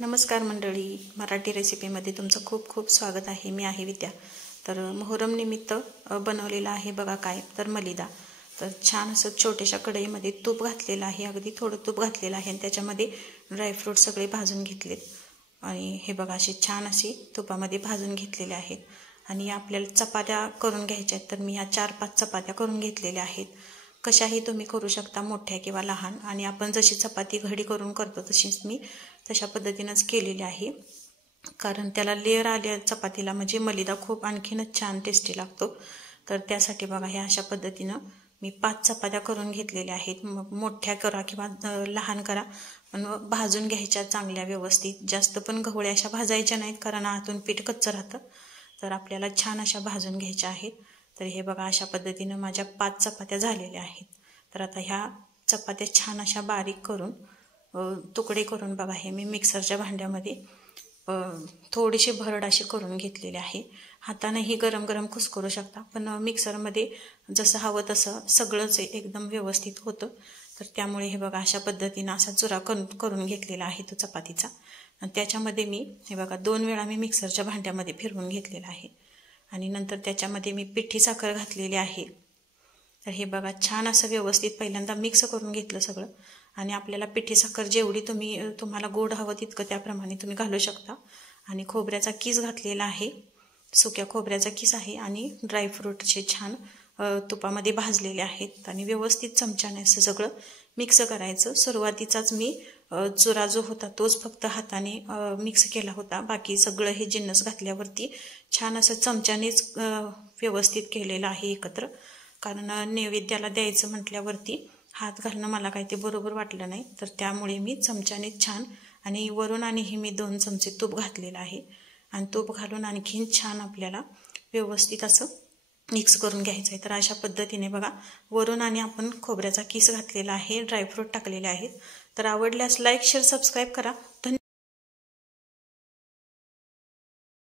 नमस्कार मंडळी, मराठी रेसिपीमध्ये तुमचं खूप खूप स्वागत आहे। मी आहे विद्या। तर मोहरम निमित्त बनवलेला आहे बघा काय तर मलिदा। तर छान असं छोट्याशा कढईमध्ये तूप घातलेलं आहे, अगदी थोडं तूप घातलेलं आहे आणि त्याच्यामध्ये ड्रायफ्रूट सगळे भाजून घेतलेत आणि हे बघा असे छान असे तुपामध्ये भाजून घेतलेले आहेत। आणि आपल्याला चपात्या करून घ्यायच्या आहेत, तर मी ह्या 4-5 चपात्या करून घेतलेल्या आहेत। कशाही तुम्ही करू शकता, मोठ्या किंवा लहान। आणि आपण जशी चपाती घडी करून करतो तशीच मी तशा पद्धतीनेच केलेली आहे, कारण त्याला लेयर आल्या चपातीला म्हणजे मलिदा खूप आणखीनच छान टेस्टी लागतो। तर त्यासाठी बघा हे अशा पद्धतीने मी 5 चपात्या करून घेतलेल्या आहेत। मोठ्या करा किंवा लहान करा, पण भाजून घ्यायच्या चांगल्या व्यवस्थित। जास्त पण गवळ्या अशा भाजायच्या नाहीत, कारण आतून पीठ कच्चं राहतं। तर आपल्याला छान अशा भाजून घ्यायच्या आहेत। तर हे बघा अशा पद्धतीने माझ्या 5 चपात्या झालेल्या आहेत। तर आता ह्या चपात्या छान अशा बारीक करून तुकडे करून बघा हे मी मिक्सरच्या भांड्यामध्ये थोडीशी भरड अशी करून घेतलेली आहे। हातानेही गरम गरम कुस्करू शकता, पण मिक्सरमध्ये जसं हवं तसं सगळंच एकदम व्यवस्थित होतं। तर त्यामुळे हे बघा अशा पद्धतीने असा चुरा करून घेतलेला आहे तो चपातीचा। आणि त्याच्यामध्ये मी हे बघा 2 वेळा मी मिक्सरच्या भांड्यामध्ये फिरवून घेतलेला आहे आणि नंतर त्याच्यामध्ये मी पिठी साखर घातलेली आहे। तर हे बघा छान असं व्यवस्थित पहिल्यांदा मिक्स करून घेतलं सगळं। आणि आपल्याला पिठी साखर जेवढी तुम्हाला गोड हवं तितकं त्याप्रमाणे तुम्ही घालू शकता। आणि खोबऱ्याचा किस घातलेला आहे, सुक्या खोबऱ्याचा किस आहे आणि ड्रायफ्रूटचे छान तुपामध्ये भाजलेले आहेत। आणि व्यवस्थित चमच्याने असं सगळं मिक्स करायचं। सुरुवातीचाच मी चुरा जो होता तोच फक्त हाताने मिक्स केला होता, बाकी सगळं हे जिन्नस घातल्यावरती छान असं चमच्यानेच व्यवस्थित केलेलं आहे एकत्र। कारण नैवेद्याला द्यायचं म्हटल्यावरती हात घालणं मला काही ते बरोबर वाटलं नाही, तर त्यामुळे मी चमच्याने छान आणि वरून आणि हे मी 2 चमचे तूप घातलेलं आहे। आणि तूप घालून आणखीन छान आपल्याला व्यवस्थित असं मिक्स करून घ्यायचं आहे। तर अशा पद्धतीने बघा वरून आणि आपण खोबऱ्याचा किस घातलेला आहे, ड्रायफ्रूट टाकलेले आहेत। तर आवडल्यास लाईक शेअर सबस्क्राईब करा।